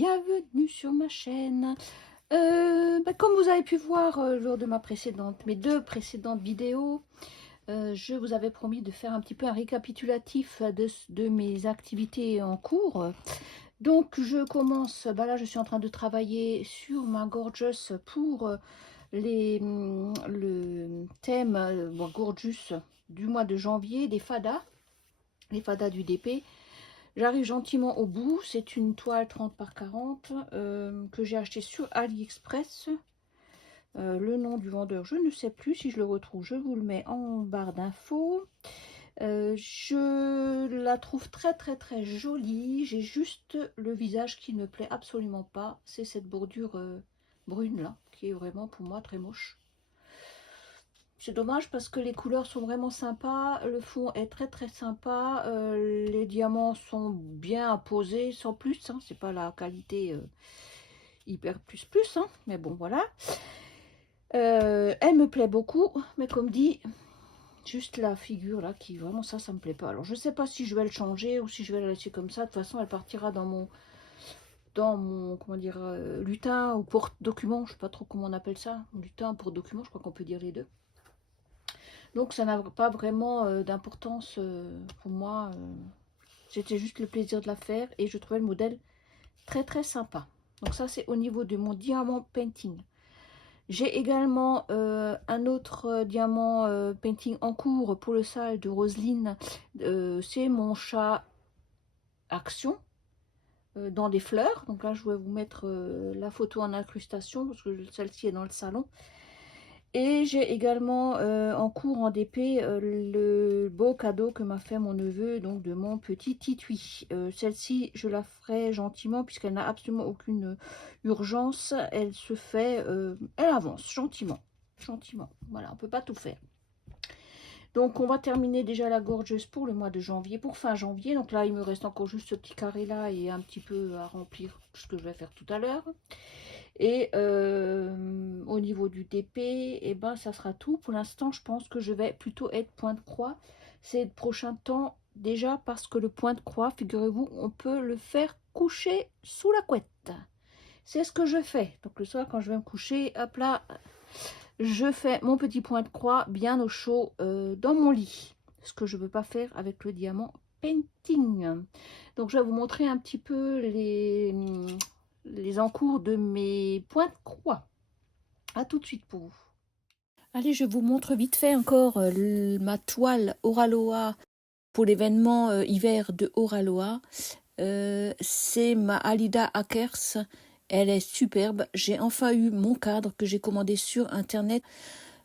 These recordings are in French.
bienvenue sur ma chaîne. Comme vous avez pu voir lors de mes deux précédentes vidéos, je vous avais promis de faire un petit peu un récapitulatif de mes activités en cours. Donc je commence, là je suis en train de travailler sur ma Gorgeous pour le thème Gorgeous du mois de janvier, des fadas, les fadas du DP. J'arrive gentiment au bout. C'est une toile 30 par 40 que j'ai acheté sur AliExpress. Le nom du vendeur, je ne sais plus. Si je le retrouve, je vous le mets en barre d'infos. Je la trouve très très jolie. J'ai juste le visage qui ne me plaît absolument pas. C'est cette bordure brune là, qui est vraiment pour moi très moche. C'est dommage parce que les couleurs sont vraiment sympas, le fond est très sympa, les diamants sont bien posés, sans plus, hein, c'est pas la qualité hyper plus, hein, mais bon voilà. Elle me plaît beaucoup, mais comme dit, juste la figure là, qui vraiment ça me plaît pas. Alors je sais pas si je vais le changer ou si je vais la laisser comme ça, de toute façon elle partira dans mon comment dire, lutin ou porte-document, je sais pas trop comment on appelle ça, lutin, porte-document, je crois qu'on peut dire les deux. Donc ça n'a pas vraiment d'importance pour moi. C'était juste le plaisir de la faire et je trouvais le modèle très sympa. Donc ça c'est au niveau de mon diamant painting. J'ai également un autre diamant painting en cours pour le salle de Roselyne. C'est mon chat Action dans des fleurs. Donc là je vais vous mettre la photo en incrustation parce que celle-ci est dans le salon. Et j'ai également en cours en DP le beau cadeau que m'a fait mon neveu, donc de mon petit titui. Celle-ci, je la ferai gentiment puisqu'elle n'a absolument aucune urgence. Elle se fait, elle avance gentiment. Voilà, on peut pas tout faire. Donc on va terminer déjà la gorgeuse pour le mois de janvier, pour fin janvier. Donc là, il me reste encore juste ce petit carré là et un petit peu à remplir, ce que je vais faire tout à l'heure. Et au niveau du DP, et ben ça sera tout. Pour l'instant, je pense que je vais plutôt être point de croix ces prochains temps. Déjà parce que le point de croix, figurez-vous, on peut le faire coucher sous la couette. C'est ce que je fais. Donc le soir, quand je vais me coucher, hop là, je fais mon petit point de croix bien au chaud dans mon lit. Ce que je ne peux pas faire avec le diamant painting. Donc je vais vous montrer un petit peu les encours de mes points de croix. A tout de suite pour vous. Allez, je vous montre vite fait encore ma toile Oraloa pour l'événement hiver de Oraloa. C'est ma Alida Akers. Elle est superbe. J'ai enfin eu mon cadre que j'ai commandé sur internet.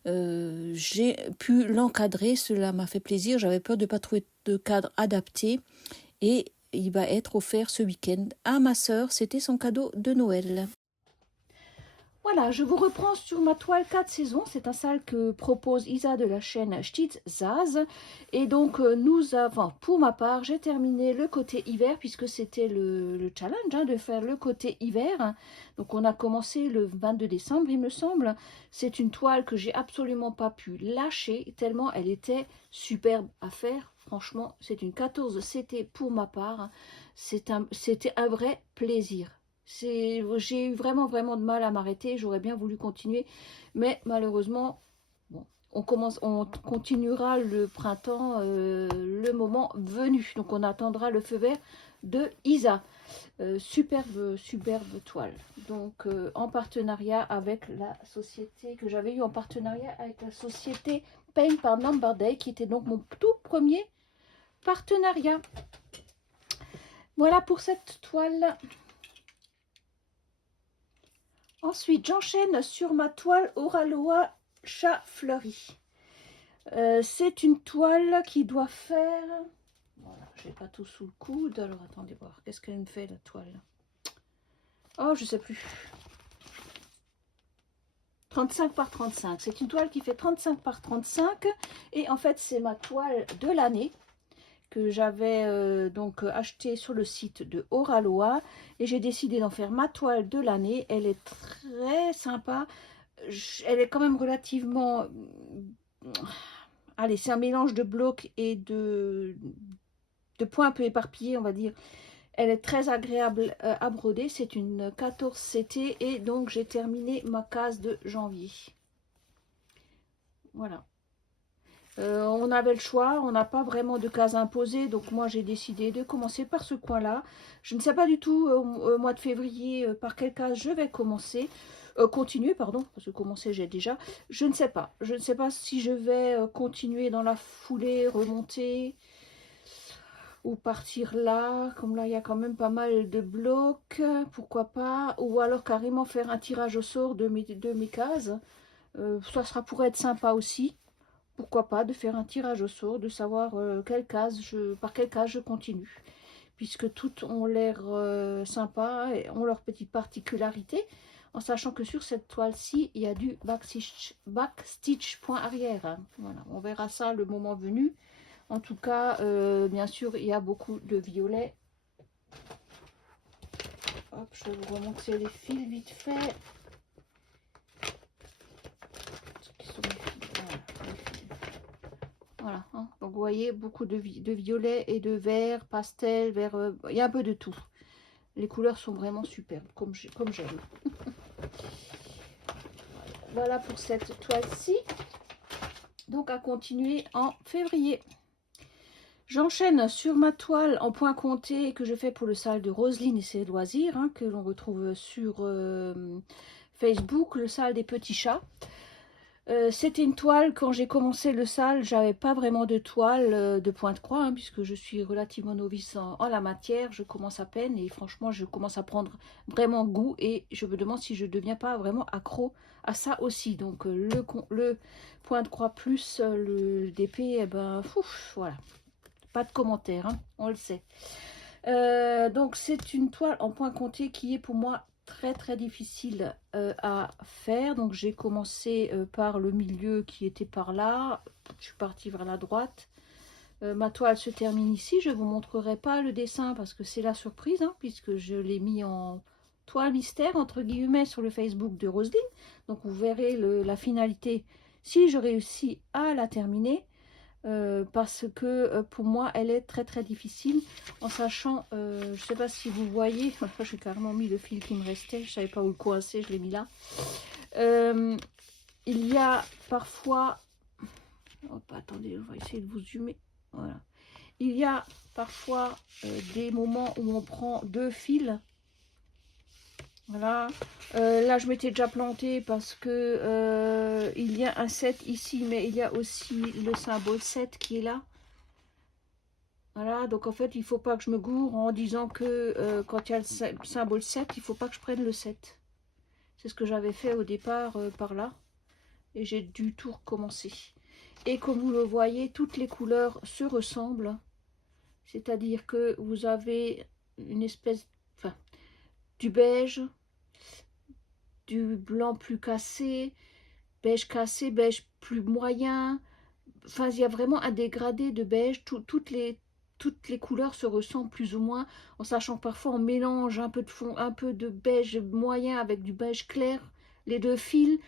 J'ai pu l'encadrer. Cela m'a fait plaisir. J'avais peur de ne pas trouver de cadre adapté. Et il va être offert ce week-end à ma sœur. C'était son cadeau de Noël. Voilà, je vous reprends sur ma toile 4 saisons. C'est un salle que propose Isa de la chaîne Stitz Zaz. Et donc, nous avons, pour ma part, j'ai terminé le côté hiver, puisque c'était le challenge de faire le côté hiver. Donc, on a commencé le 22 décembre, il me semble. C'est une toile que j'ai absolument pas pu lâcher, tellement elle était superbe à faire. Franchement, c'est une 14 CT pour ma part. C'était un vrai plaisir. J'ai eu vraiment de mal à m'arrêter, j'aurais bien voulu continuer, mais malheureusement, bon, on continuera le printemps, le moment venu. Donc on attendra le feu vert de Isa. Superbe toile. Donc en partenariat avec la société que j'avais eu en partenariat avec la société Paint par Number Day, qui était donc mon tout premier partenariat. Voilà pour cette toile. Ensuite, j'enchaîne sur ma toile Oraloa Chat Fleuri. C'est une toile qui doit faire... Voilà, je n'ai pas tout sous le coude. Alors, attendez voir. Qu'est-ce qu'elle me fait, la toile? Oh, je sais plus. 35 par 35. C'est une toile qui fait 35 par 35. Et en fait, c'est ma toile de l'année que j'avais donc acheté sur le site de Oraloa, et j'ai décidé d'en faire ma toile de l'année. Elle est très sympa, elle est quand même relativement, allez, c'est un mélange de blocs et de points un peu éparpillés, on va dire. Elle est très agréable à broder. C'est une 14 CT et donc j'ai terminé ma case de janvier. Voilà. On avait le choix, on n'a pas vraiment de case imposée, donc moi j'ai décidé de commencer par ce coin-là. Je ne sais pas du tout au mois de février par quelle case je vais commencer. Continuer, pardon, parce que commencer j'ai déjà. Je ne sais pas. Je ne sais pas si je vais continuer dans la foulée, remonter ou partir là. Comme là, il y a quand même pas mal de blocs, pourquoi pas. Ou alors carrément faire un tirage au sort de mes cases. Ça sera pour être sympa aussi. Pourquoi pas de faire un tirage au sort, de savoir par quelle case je continue. Puisque toutes ont l'air sympas et ont leurs petites particularités. En sachant que sur cette toile-ci, il y a du backstitch point arrière. Hein. Voilà, on verra ça le moment venu. En tout cas, bien sûr, il y a beaucoup de violets. Hop, je vais vous remontrer les fils vite fait. Voilà, hein. Donc vous voyez beaucoup de violet et de vert, pastel, vert, il y a un peu de tout. Les couleurs sont vraiment superbes, comme j'aime. Voilà pour cette toile-ci. Donc à continuer en février. J'enchaîne sur ma toile en point compté que je fais pour le salle de Roselyne et ses loisirs, hein, que l'on retrouve sur Facebook, le salle des petits chats. C'était une toile, quand j'ai commencé le salle, j'avais pas vraiment de toile de pointe-croix, hein, puisque je suis relativement novice en la matière, je commence à peine et franchement je commence à prendre vraiment goût et je me demande si je ne deviens pas vraiment accro à ça aussi. Donc le pointe-croix plus le DP, eh ben, voilà, pas de commentaire, hein, on le sait. Donc c'est une toile en point compté qui est pour moi très difficile à faire. Donc j'ai commencé par le milieu qui était par là, je suis partie vers la droite. Ma toile se termine ici, je ne vous montrerai pas le dessin parce que c'est la surprise, hein, puisque je l'ai mis en toile mystère entre guillemets sur le Facebook de Roselyne. Donc vous verrez la finalité si je réussis à la terminer. Parce que pour moi elle est très difficile en sachant, je ne sais pas si vous voyez, j'ai carrément mis le fil qui me restait, je ne savais pas où le coincer, je l'ai mis là. Il y a parfois, hop, attendez, on va essayer de vous zoomer, voilà. Il y a parfois des moments où on prend deux fils. Voilà, là je m'étais déjà plantée parce que il y a un 7 ici, mais il y a aussi le symbole 7 qui est là. Voilà, donc en fait il ne faut pas que je me gourre en disant que quand il y a le symbole 7, il ne faut pas que je prenne le 7. C'est ce que j'avais fait au départ par là. Et j'ai dû tout recommencer. Et comme vous le voyez, toutes les couleurs se ressemblent. C'est-à-dire que vous avez une espèce, enfin, du beige, du blanc plus cassé, beige plus moyen. Enfin, il y a vraiment un dégradé de beige. Toutes les couleurs se ressemblent plus ou moins, en sachant que parfois on mélange un peu de fond, un peu de beige moyen avec du beige clair, les deux fils.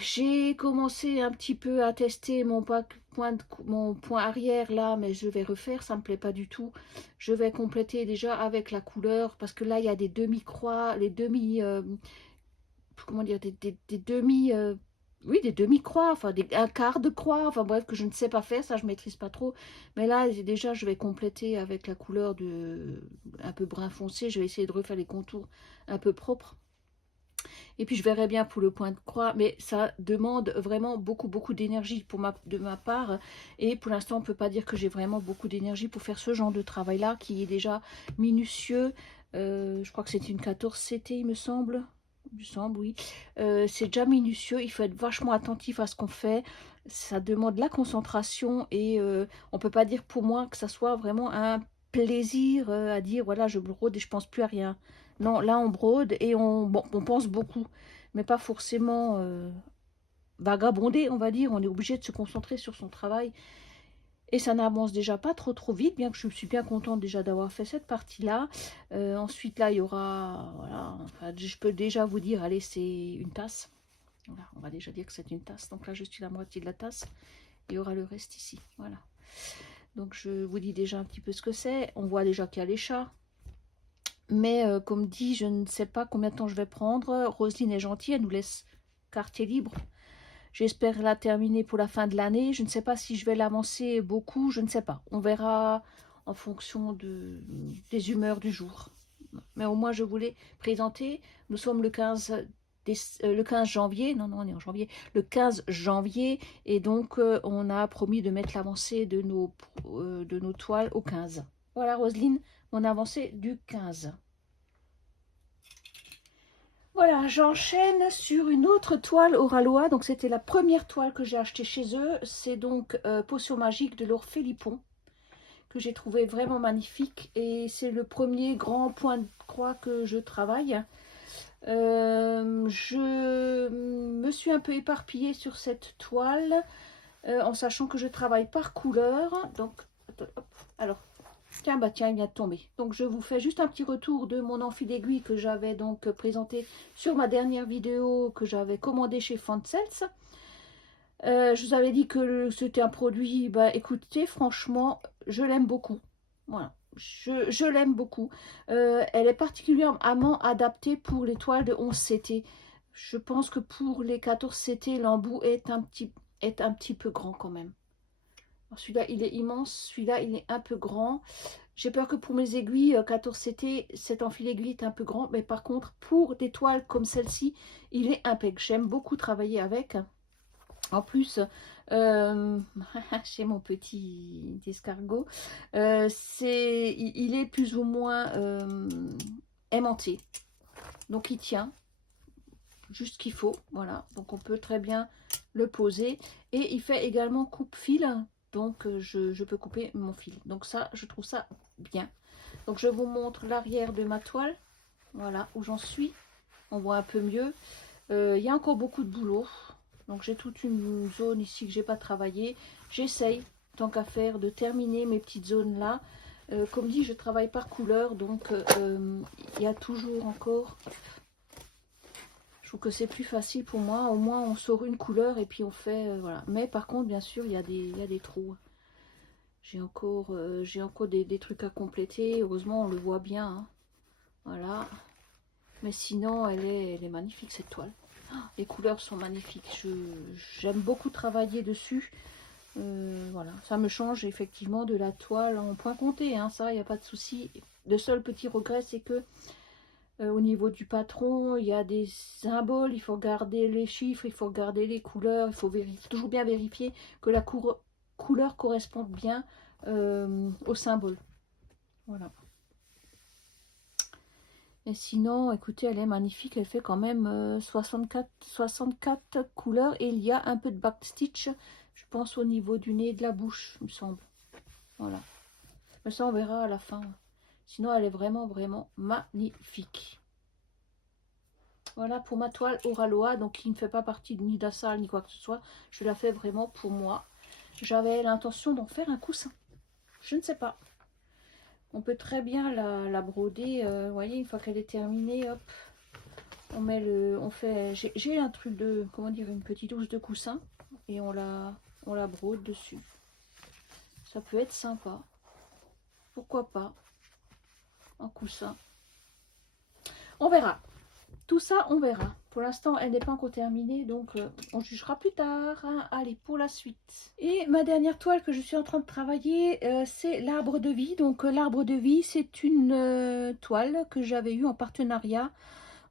J'ai commencé un petit peu à tester mon point arrière là, mais je vais refaire, ça me plaît pas du tout. Je vais compléter déjà avec la couleur, parce que là il y a des demi-croix, les demi, comment dire, des demi, oui, des demi-croix, enfin un quart de croix, enfin bref, que je ne sais pas faire, ça je maîtrise pas trop. Mais là déjà je vais compléter avec la couleur un peu brun foncé, je vais essayer de refaire les contours un peu propres. Et puis je verrai bien pour le point de croix, mais ça demande vraiment beaucoup d'énergie de ma part. Et pour l'instant, on ne peut pas dire que j'ai vraiment beaucoup d'énergie pour faire ce genre de travail-là, qui est déjà minutieux. Je crois que c'est une 14 CT, il me semble. Oui. C'est déjà minutieux, il faut être vachement attentif à ce qu'on fait. Ça demande la concentration et on ne peut pas dire pour moi que ça soit vraiment un plaisir à dire voilà je brode et je pense plus à rien. Non, là on brode et on pense beaucoup, mais pas forcément vagabonder, on va dire. On est obligé de se concentrer sur son travail et ça n'avance déjà pas trop vite, bien que je suis bien contente déjà d'avoir fait cette partie-là. Ensuite là il y aura, voilà, enfin, je peux déjà vous dire, allez c'est une tasse. Voilà, on va déjà dire que c'est une tasse. Donc là je suis la moitié de la tasse, il y aura le reste ici, voilà. Donc je vous dis déjà un petit peu ce que c'est. On voit déjà qu'il y a les chats. Mais comme dit, je ne sais pas combien de temps je vais prendre. Roselyne est gentille, elle nous laisse quartier libre. J'espère la terminer pour la fin de l'année. Je ne sais pas si je vais l'avancer beaucoup, je ne sais pas. On verra en fonction des humeurs du jour. Mais au moins, je voulais présenter. Nous sommes le 15 janvier. Non, on est en janvier. Le 15 janvier. Et donc, on a promis de mettre l'avancée de nos toiles au 15. Voilà, Roselyne, mon avancée du 15. Voilà, j'enchaîne sur une autre toile Oralois. Donc, c'était la première toile que j'ai achetée chez eux. C'est donc Potion magique de Laure Philippon, que j'ai trouvé vraiment magnifique. Et c'est le premier grand point de croix que je travaille. Je me suis un peu éparpillée sur cette toile, en sachant que je travaille par couleur. Donc, hop, alors, tiens, bah tiens, il vient de tomber. Donc, je vous fais juste un petit retour de mon amphi d'aiguille que j'avais donc présenté sur ma dernière vidéo que j'avais commandé chez Fontcells. Je vous avais dit que c'était un produit, bah écoutez, franchement, je l'aime beaucoup. Voilà, je l'aime beaucoup. Elle est particulièrement adaptée pour les toiles de 11 CT. Je pense que pour les 14 CT, l'embout est un petit peu grand quand même. Celui-là, il est immense. Celui-là, il est un peu grand. J'ai peur que pour mes aiguilles 14 CT, cet enfil aiguille est un peu grand. Mais par contre, pour des toiles comme celle-ci, il est impeccable. J'aime beaucoup travailler avec. En plus, chez mon petit escargot, il est plus ou moins aimanté. Donc il tient juste ce qu'il faut. Voilà, donc on peut très bien le poser. Et il fait également coupe-fil. Donc je peux couper mon fil. Donc ça, je trouve ça bien. Donc je vous montre l'arrière de ma toile. Voilà où j'en suis. On voit un peu mieux. Il y a encore beaucoup de boulot. Donc j'ai toute une zone ici que j'ai pas travaillé. J'essaye, tant qu'à faire, de terminer mes petites zones là. Comme dit, je travaille par couleur, donc il y a toujours encore... Je trouve que c'est plus facile pour moi. Au moins on sort une couleur et puis on fait... voilà. Mais par contre, bien sûr, il y a des trous. J'ai encore des trucs à compléter. Heureusement, on le voit bien. Hein. Voilà. Mais sinon, elle est magnifique cette toile. Les couleurs sont magnifiques. J'aime beaucoup travailler dessus. Voilà, ça me change effectivement de la toile en point compté. Hein, ça, il n'y a pas de souci. Le seul petit regret, c'est que au niveau du patron, il y a des symboles. Il faut garder les chiffres, il faut garder les couleurs. Il faut toujours bien vérifier que la couleur corresponde bien au symbole. Voilà. Et sinon, écoutez, elle est magnifique. Elle fait quand même 64 couleurs. Et il y a un peu de backstitch, je pense, au niveau du nez et de la bouche, il me semble. Voilà. Mais ça, on verra à la fin. Sinon, elle est vraiment, vraiment magnifique. Voilà pour ma toile Oralois, donc qui ne fait pas partie ni d'Assal ni quoi que ce soit. Je la fais vraiment pour moi. J'avais l'intention d'en faire un coussin. Je ne sais pas. On peut très bien la broder, vous voyez, une fois qu'elle est terminée, hop, j'ai un truc de, comment dire, une petite housse de coussin, et on la brode dessus. Ça peut être sympa, pourquoi pas, en coussin. On verra, tout ça on verra. Pour l'instant, elle n'est pas encore terminée, donc on jugera plus tard. Hein. Allez, pour la suite. Et ma dernière toile que je suis en train de travailler, c'est l'arbre de vie. Donc l'arbre de vie, c'est une toile que j'avais eue en partenariat,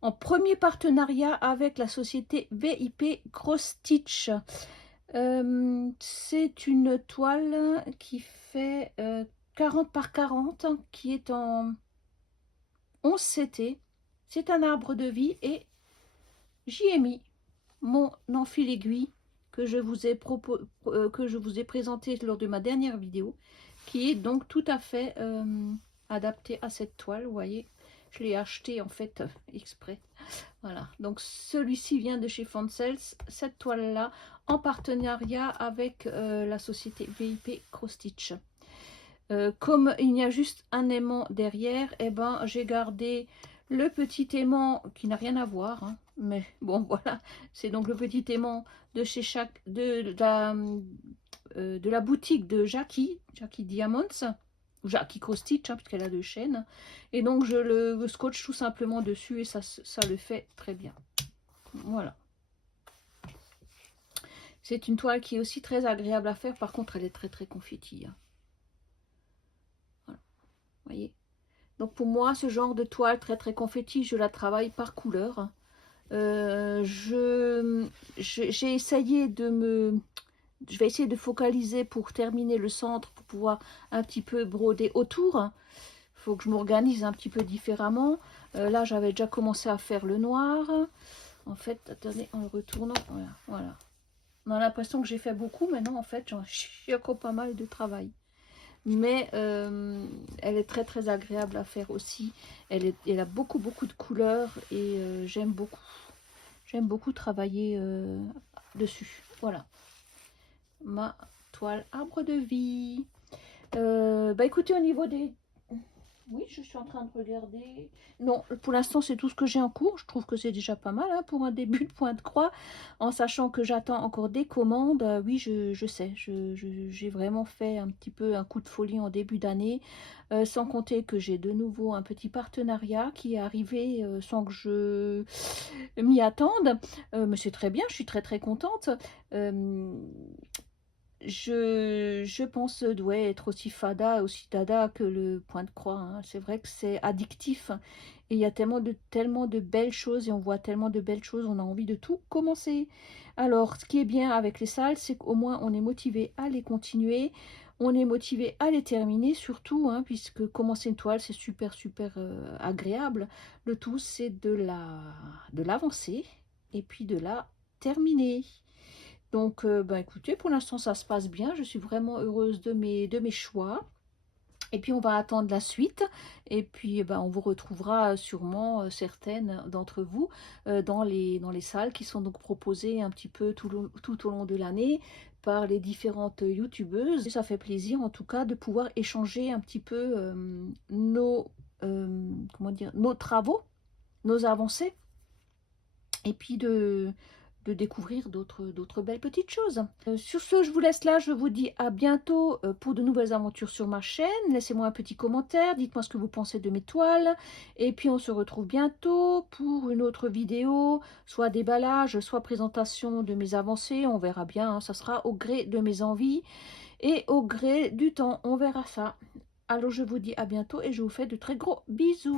en premier partenariat avec la société VIP Cross Stitch. C'est une toile qui fait 40 par 40, qui est en 11 CT. C'est un arbre de vie et j'y ai mis mon enfil aiguille que je vous ai présenté lors de ma dernière vidéo, qui est donc tout à fait adapté à cette toile. Vous voyez, je l'ai acheté en fait exprès. Voilà, donc celui-ci vient de chez Fontcells, cette toile là en partenariat avec la société VIP Cross Stitch. Comme il y a juste un aimant derrière, et ben j'ai gardé le petit aimant qui n'a rien à voir, hein, mais bon voilà, c'est donc le petit aimant de chez de la boutique de Jackie Diamonds, ou Jackie Cross Stitch, hein, puisqu'elle a 2 chaînes. Et donc je le scotche tout simplement dessus et ça le fait très bien. Voilà. C'est une toile qui est aussi très agréable à faire. Par contre, elle est très très confetti. Hein. Voilà. Vous voyez. Donc pour moi, ce genre de toile très très confetti, je la travaille par couleur. J'ai essayé de me... Je vais essayer de focaliser pour terminer le centre, pour pouvoir un petit peu broder autour. Il faut que je m'organise un petit peu différemment. Là, j'avais déjà commencé à faire le noir. En fait, attendez, en le retournant, voilà. On a l'impression que j'ai fait beaucoup, mais non, en fait, j'ai encore pas mal de travail. Mais elle est très très agréable à faire aussi. Elle a beaucoup de couleurs et j'aime beaucoup. J'aime beaucoup travailler dessus. Voilà. Ma toile arbre de vie. Bah écoutez, au niveau des... Oui, je suis en train de regarder. Non, pour l'instant, c'est tout ce que j'ai en cours. Je trouve que c'est déjà pas mal hein, pour un début de point de croix. En sachant que j'attends encore des commandes. Oui, je sais. J'ai vraiment fait un petit peu un coup de folie en début d'année. Sans compter que j'ai de nouveau un petit partenariat qui est arrivé sans que je m'y attende. Mais c'est très bien, je suis très très contente. Je pense doit être aussi fada, aussi dada que le point de croix. Hein. C'est vrai que c'est addictif. Et il y a tellement de belles choses et on voit tellement de belles choses, on a envie de tout commencer. Alors, ce qui est bien avec les salles, c'est qu'au moins on est motivé à les continuer. On est motivé à les terminer, surtout, hein, puisque commencer une toile, c'est super agréable. Le tout, c'est de l'avancer et puis de la terminer. Donc, ben écoutez, pour l'instant, ça se passe bien. Je suis vraiment heureuse de mes choix. Et puis, on va attendre la suite. Et puis, ben, on vous retrouvera sûrement certaines d'entre vous dans les salles qui sont donc proposées un petit peu tout au long de l'année par les différentes youtubeuses. Et ça fait plaisir, en tout cas, de pouvoir échanger un petit peu comment dire, nos travaux, nos avancées. Et puis de découvrir d'autres belles petites choses. Sur ce, je vous laisse là, je vous dis à bientôt pour de nouvelles aventures sur ma chaîne. Laissez-moi un petit commentaire, dites-moi ce que vous pensez de mes toiles. Et puis on se retrouve bientôt pour une autre vidéo, soit déballage, soit présentation de mes avancées. On verra bien, hein, ça sera au gré de mes envies et au gré du temps, on verra ça. Alors je vous dis à bientôt et je vous fais de très gros bisous.